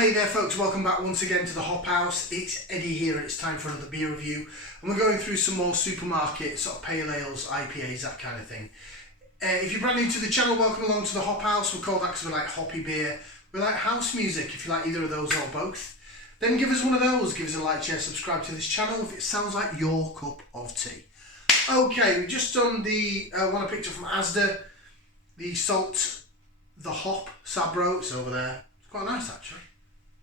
Hey there folks, welcome back once again to the Hop House. It's Eddie here and it's time for another beer review. And we're going through some more supermarket sort of pale ales, IPAs, that kind of thing. If you're brand new to the channel, welcome along to the Hop House. We're called that because we like hoppy beer. We like house music, if you like either of those or both. Then give us one of those, give us a like, share, subscribe to this channel if it sounds like your cup of tea. Okay, we've just done the one I picked up from Asda, the Salt, the Hop Sabro. It's over there. It's quite nice actually.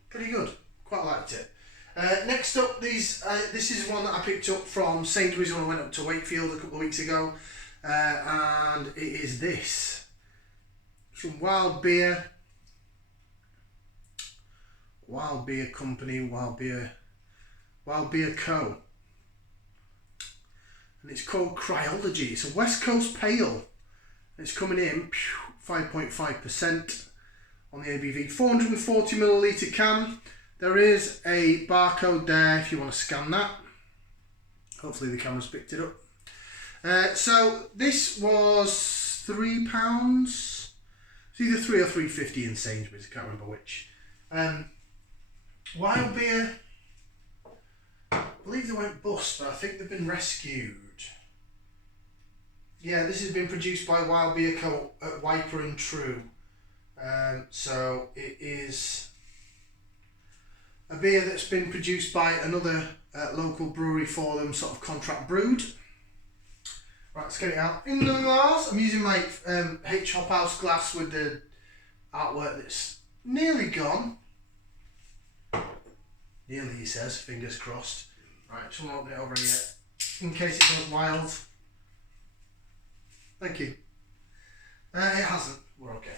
Pretty good. Quite liked it. Next up, this is one that I picked up from Sainsburys when I went up to Wakefield a couple of weeks ago. And it is this. Some Wild Beer. Wild Beer Company, Wild Beer Co. And it's called Cryology. It's a West Coast Pale. It's coming in 5.5% on the ABV. 440ml can. There is a barcode there if you want to scan that. Hopefully the camera's picked it up. So this was £3. It's either £3 or £3.50 in Sainsburys. I can't remember which. Wild Beer, I believe they went bust, but I think they've been rescued. Yeah, this has been produced by Wild Beer Co. at Wiper and True. So it is a beer that's been produced by another local brewery for them, sort of contract brewed. Right, let's get it out in the glass. I'm using my H Hop House glass with the artwork that's nearly gone. Nearly, he says, fingers crossed. Right, just won't open it over yet, in case it goes wild. Thank you. It hasn't. We're okay.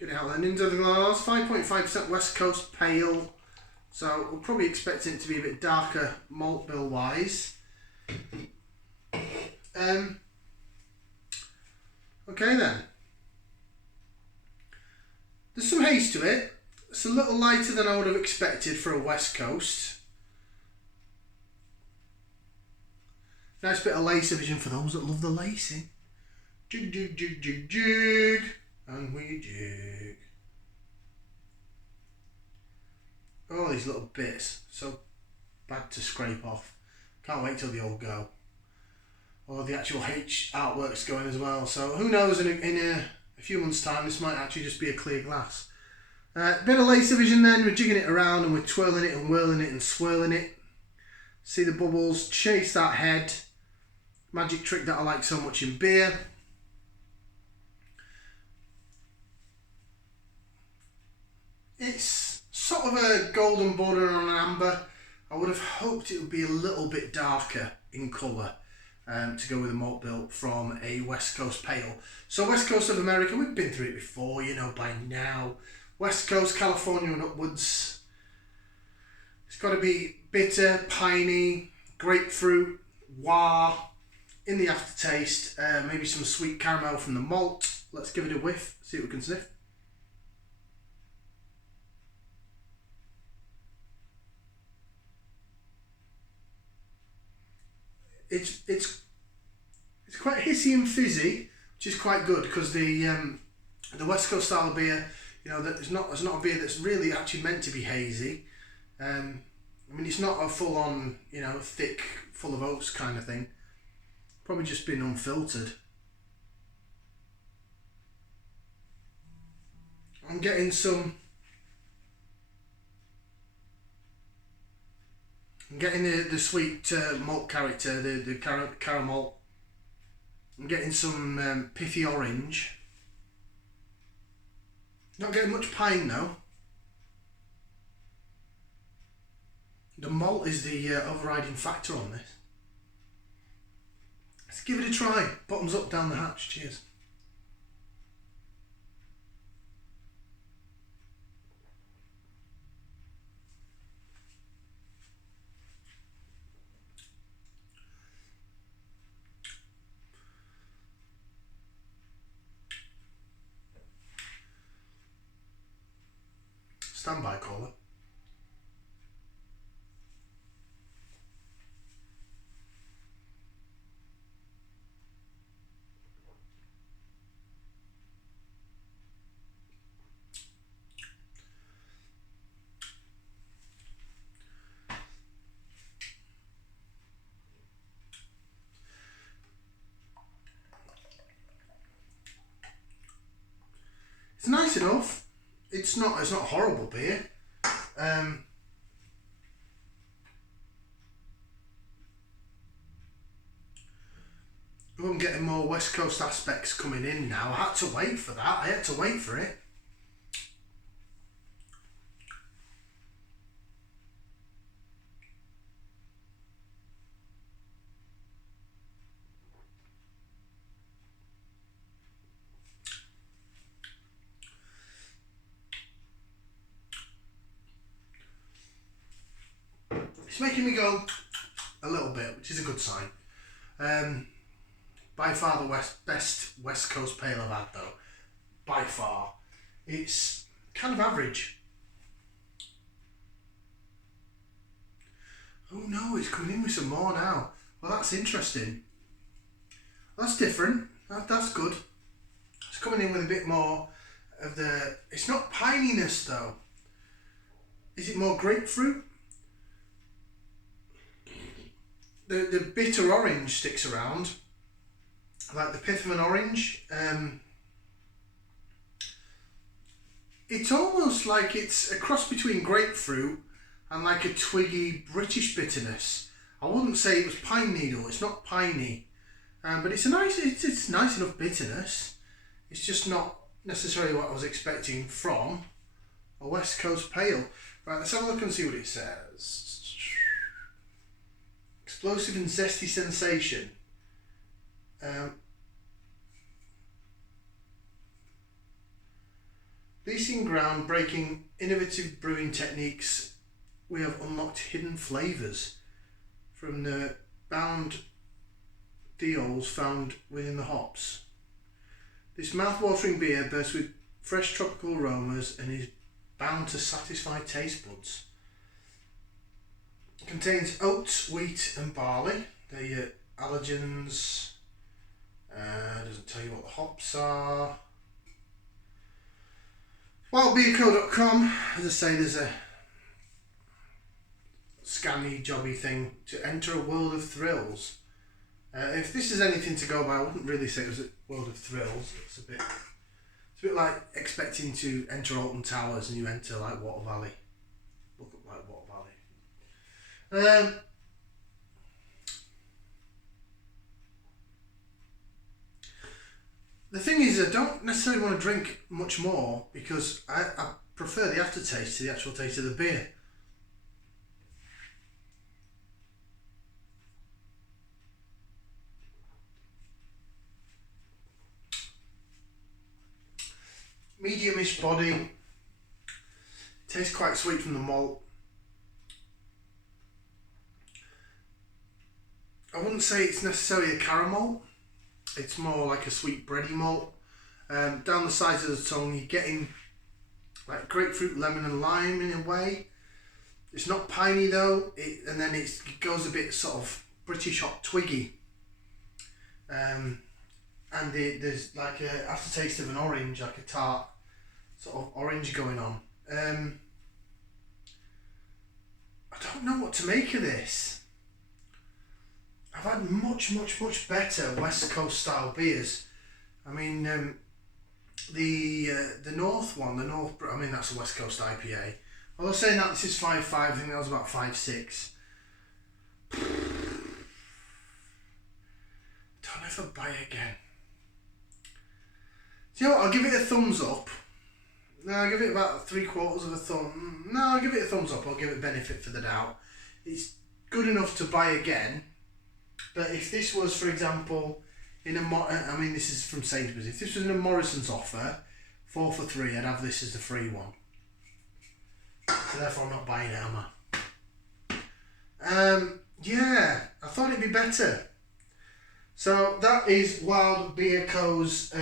Get it out then into the glass. 5.5% West Coast Pale. So we're probably expecting it to be a bit darker malt bill wise. Okay then. There's some haze to it. It's a little lighter than I would have expected for a West Coast. Nice bit of lace vision for those that love the lacing. Jig, jig, jig, jig, jig. And we jig. Oh, these little bits. So bad to scrape off. Can't wait till they all go. Or the actual H artwork's going as well. So who knows, in a few months' time, this might actually just be a clear glass. Bit of lace vision then. We're jigging it around and we're twirling it and whirling it and swirling it. See the bubbles. Chase that head. Magic trick that I like so much in beer. It's sort of a golden border on an amber. I would have hoped it would be a little bit darker in colour to go with a malt bill from a West Coast Pale. So West Coast of America, we've been through it before, you know, by now. West Coast, California and upwards. It's got to be bitter, piney, grapefruit, wah, in the aftertaste, maybe some sweet caramel from the malt. Let's give it a whiff, see what we can sniff. It's quite hissy and fizzy, which is quite good because the West Coast style of beer, you know, it's not a beer that's really actually meant to be hazy. I mean, it's not a full on, you know, thick, full of oats kind of thing. Probably just been unfiltered. I'm getting the sweet malt character, the caramel. I'm getting some pithy orange. Not getting much pine though. The malt is the overriding factor on this. Let's give it a try. Bottoms up down the hatch. Cheers. Standby caller. It's nice enough. It's not a horrible beer. I'm getting more West Coast aspects coming in now. I had to wait for that. I had to wait for it. It's making me go a little bit, which is a good sign. By far the best West Coast Pale I've had though. By far. It's kind of average. Oh no, it's coming in with some more now. Well, that's interesting. That's different. That's good. It's coming in with a bit more of the... It's not pininess though. Is it more grapefruit? The bitter orange sticks around. Like the pith of an orange. It's almost like it's a cross between grapefruit and like a twiggy British bitterness. I wouldn't say it was pine needle. It's not piney, but it's it's nice enough bitterness. It's just not necessarily what I was expecting from a West Coast Pale. Right, let's have a look and see what it says. Explosive and zesty sensation. Leasing groundbreaking innovative brewing techniques, we have unlocked hidden flavours from the bound diols found within the hops. This mouth-watering beer bursts with fresh tropical aromas and is bound to satisfy taste buds. It contains oats, wheat and barley. They're your allergens. Doesn't tell you what the hops are. Wildbeerco.com, as I say, there's a scammy jobby thing to enter a world of thrills. If this is anything to go by, I wouldn't really say it was a world of thrills. It's a bit like expecting to enter Alton Towers and you enter like Water Valley. Look up like Water Valley. The thing is, I don't necessarily want to drink much more because I prefer the aftertaste to the actual taste of the beer. Medium-ish body. Tastes quite sweet from the malt. I wouldn't say it's necessarily a caramel. It's more like a sweet bready malt. Down the sides of the tongue, you're getting like grapefruit, lemon and lime in a way. It's not piney though, and then it goes a bit sort of British hot twiggy. And there's like a aftertaste of an orange, like a tart sort of orange going on. I don't know what to make of this. I've had much better West Coast style beers. I mean, the North one, I mean that's a West Coast IPA. Although saying that this is 5.5, I think that was about 5.6. Don't know if I'd buy it again. Do you know what? I'll give it a thumbs up. No, I'll give it about 3/4 of a thumb. No, I'll give it a thumbs up. I'll give it benefit for the doubt. It's good enough to buy again. But if this was, for example, I mean this is from Sainsburys. If this was in a Morrison's offer, 4 for 3, I'd have this as the free one. So therefore I'm not buying it, am I? Yeah, I thought it'd be better. So that is Wild Beer Co.'s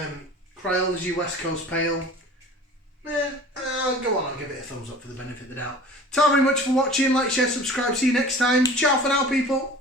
Cryology West Coast Pale. Go on, I'll give it a thumbs up for the benefit of the doubt. Thank you very much for watching. Like, share, subscribe. See you next time. Ciao for now, people.